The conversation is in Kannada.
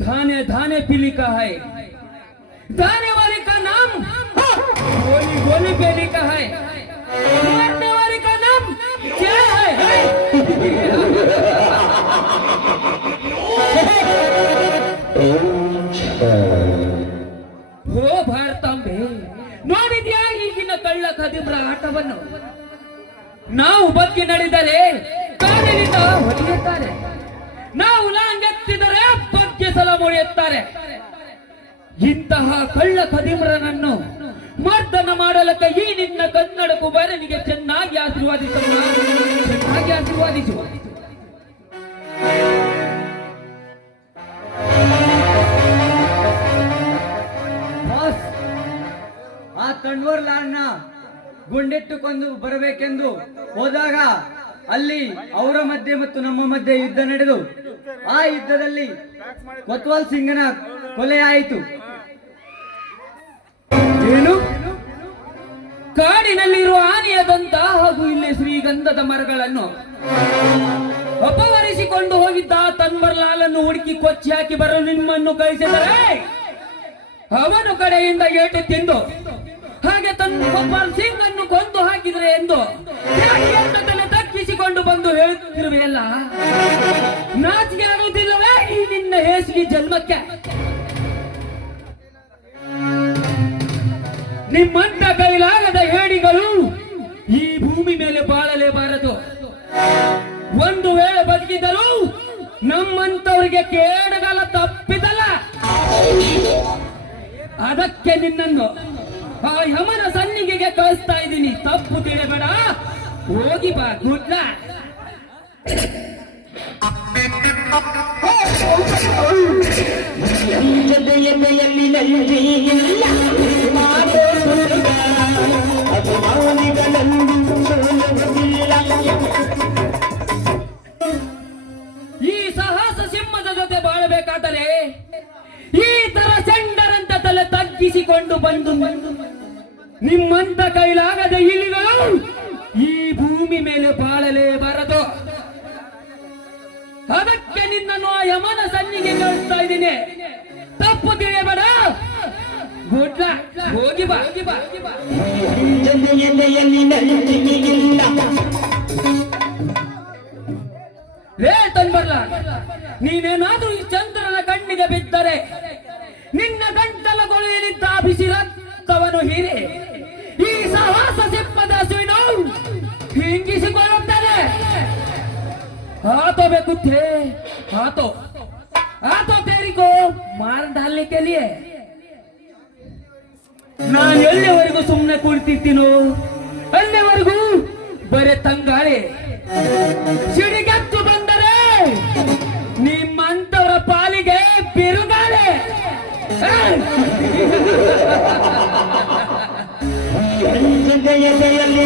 धाने धाने पीली का है, धाने वाले का नाम गोली गोली पीली का है, मारने वाले का नाम क्या है? हो ಭಾರತಾಂಬೆ, ನೋಡಿದ್ಯಾ ಈಗಿನ ಕಳ್ಳ ಖದೀಮ್ರ ಆಟವನ್ನು? ನಾವು ಬಗ್ಗೆ ನಡೆದರೆ ಕಾಲಿನಿಂದ ಹೊಡೆಯುತ್ತಾರೆ, ನಾವು ಲಾಂಗೆತ್ತಿದರೆ ಬಗ್ಗೆ ಸಲ ಮುಡಿಯುತ್ತಾರೆ. ಇಂತಹ ಕಳ್ಳ ಖದೀಮ್ರನನ್ನು ಮರ್ದನ ಮಾಡಲಕ್ಕ ಈ ನಿನ್ನ ಕನ್ನಡ ಕುಮಾರನಿಗೆ ಚೆನ್ನಾಗಿ ಆಶೀರ್ವಾದಿಸುವ, ಚೆನ್ನಾಗಿ ಆಶೀರ್ವಾದಿಸುವ. ಆ ಕಣ್ವರ್ ಲಾಲ್ನ ಗುಂಡಿಟ್ಟುಕೊಂಡು ಬರಬೇಕೆಂದು ಹೋದಾಗ ಅಲ್ಲಿ ಅವರ ಮಧ್ಯೆ ಮತ್ತು ನಮ್ಮ ಮಧ್ಯೆ ಯುದ್ಧ ನಡೆದು ಆ ಯುದ್ಧದಲ್ಲಿ ಕೊತ್ವಾಲ್ ಸಿಂಗನ ಕೊಲೆಯಾಯಿತು. ಏನು? ಕಾಡಿನಲ್ಲಿರುವ ಆನೆಯದಂತ ಹಾಗೂ ಇಲ್ಲಿ ಶ್ರೀಗಂಧದ ಮರಗಳನ್ನು ಅಪಹರಿಸಿಕೊಂಡು ಹೋಗಿದ್ದ ತನ್ವರ್ ಲಾಲನ್ನು ಹುಡುಕಿ ಕೊಚ್ಚಿ ಹಾಕಿ ಬರಲು ನಿಮ್ಮನ್ನು ಕಳಿಸಿದರೆ ಅವನು ಕಡೆಯಿಂದ ಏಟು ತಿಂದು ಹಾಗೆ ಕೊತ್ವಾಲ್ ಸಿಂಗ್ ಅನ್ನು ಕೊಂದು ಹಾಕಿದ್ರೆ ಎಂದು ತಲೆ ತಗ್ಗಿಸಿಕೊಂಡು ಬಂದು ಹೇಳುತ್ತಿರುವೆಯಲ್ಲ, ನಾಚಿಕೆ ಆಗುತ್ತಿಲ್ಲವೇ ಈ ನಿನ್ನ ಹೇಸಿಗೆ ಜನ್ಮಕ್ಕೆ? ನಿಮ್ಮಂತ ಕೈಲಾಗದ ಹೇಡಿಗಳು ಈ ಭೂಮಿ ಮೇಲೆ ಬಾಳಲೇಬಾರದು. ಒಂದು ವೇಳೆ ಬದುಕಿದರೂ ನಮ್ಮಂತವರಿಗೆ ಕೇಡಗಾಲ ತಪ್ಪಿದಲ್ಲ. ಅದಕ್ಕೆ ನಿನ್ನನ್ನು ಆ ಯಮನ ಸನ್ನಿಗೆಗೆ ಕಳಿಸ್ತಾ ಇದ್ದೀನಿ. ತಪ್ಪು ತಿಳಿಬೇಡ, ಹೋಗಿ ಬಾ. ಗುಡ್ಲ ಈ ಸಾಹಸ ಸಿಂಹದ ಜೊತೆ ಬಾಳಬೇಕಾದರೆ ಈ ತರ ಸೆಂಡರಂತ ತಲೆ ತಗ್ಗಿಸಿಕೊಂಡು ಬಂದು ನಿಮ್ಮಂತ ಕೈಲಾಗದ ಇಲಿಗಳು ಈ ಭೂಮಿ ಮೇಲೆ ಬಾಳಲೇಬಾರದು. ಅದಕ್ಕೆ ನಿನ್ನನ್ನು ಆ ಯಮನ ಸನ್ನಿಗೆ ಕಳಿಸ್ತಾ ಇದ್ದೀನಿ. ತಪ್ಪು ತಿಳಿಯಬೇಡ, ಗುಡ್ಲ ಹೋಗಿ ಬಾ. ಲೇ ತನ್ಬರ್ಲ, ನೀನೇನಾದ್ರೂ ಈ ಚಂದ್ರನ ಕಣ್ಣಿಗೆ ಬಿದ್ದರೆ ನಿನ್ನ ಗಂಟಲ ಕೊಳೆಯಲಿದ್ದ ಬಿಸಿ ರಕ್ತವನ್ನು ಹೀರಿ ಈ ಸಾಹಸ ಸಿಂಹದ ಸುಯ್ನು ಹಿಂಗಿಸಿಕೊಳ್ಳುತ್ತದೆ. ಬೇಕು थे तो तेरी को मार डालने के लिए ನಾನು ಎಲ್ಲಿವರೆಗೂ ಸುಮ್ಮನೆ ಕುಳಿತಿರ್ತೀನೋ ಅಲ್ಲಿವರೆಗೂ ಬರೇ ತಂಗಾಳಿ ಸಿಡಿಗತ್ತು ಬಂದರೆ ನಿಮ್ಮಂತವರ ಪಾಲಿಗೆ ಬಿರುಗಾಳೆ. ಜಗಯಲ್ಲಿ